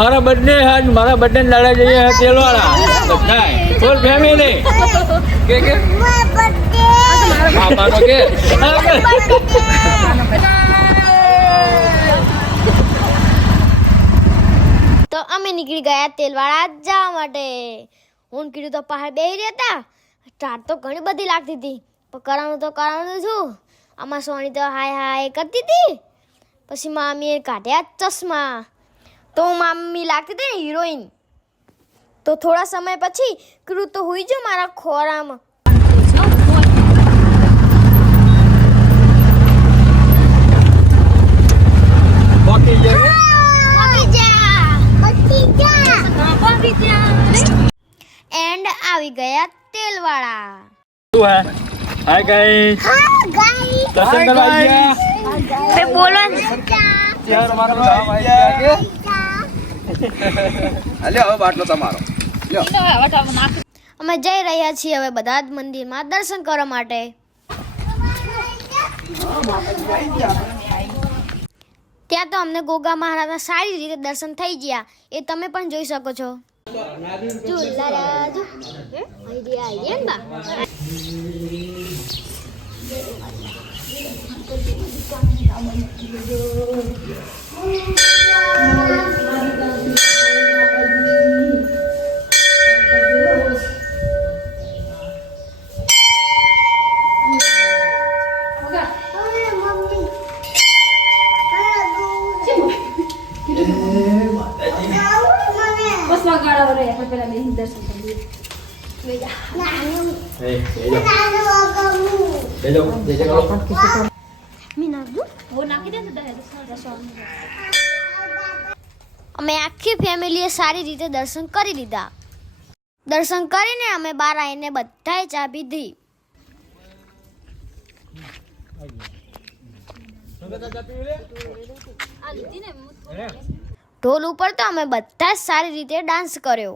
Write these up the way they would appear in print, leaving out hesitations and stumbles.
મારા બર્થડે આજ મારા બર્થડે દાડા જઈએ તેલવાળા બધા ફૂલ ફેમિલી કે મારો કે તો અમે નીકળી ગયા તેલવાળા જવા માટે. હું કીધું તો પહાડ બેહી રહ્યા હતા. ટાટ તો ઘણી બધી લાગતી હતી પણ કરાવવાનું છું. આમાં સોની તો હાય હાય કરતી હતી. પછી મામીએ કાઢ્યા ચશ્મા તો મામી લાગતી હતી ને હિરોઈન. તો થોડા સમય પછી કીધું તો હુઈ જો મારા ખોરામાં. એન્ડ આવી ગયા તેલવાળા. શું હે હાય ગાઈસ દર્શન કરવા આવી ગયા. બે બોલો ને યાર મારો ગામ આવી ગયા કે અલ્યો હવે બાટલો તમારો લ્યો. અમે જઈ રહ્યા છીએ હવે બધા જ મંદિરમાં દર્શન કરવા માટે. ત્યાં તો અમને ગોગા મહારાજના સારી રીતે દર્શન થઈ ગયા. એ તમે પણ જોઈ શકો છો. અમે આખી ફેમિલીએ સારી રીતે દર્શન કરી લીધા. દર્શન કરીને અમે બહાર આવીને બધાએ ચા પીધી. ઢોલ ઉપર તો અમે બધા જ સારી રીતે ડાન્સ કર્યો.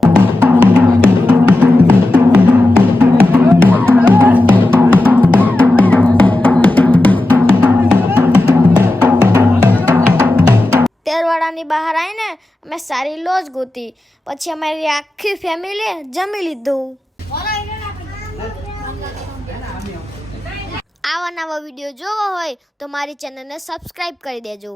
તેલવાડાની બહાર આવીને અમે સારી લોજ ગોતી. પછી અમારી આખી ફેમિલીએ જમી લીધું. આવા નવા વિડીયો જોવો હોય તો મારી ચેનલને સબસ્ક્રાઈબ કરી દેજો.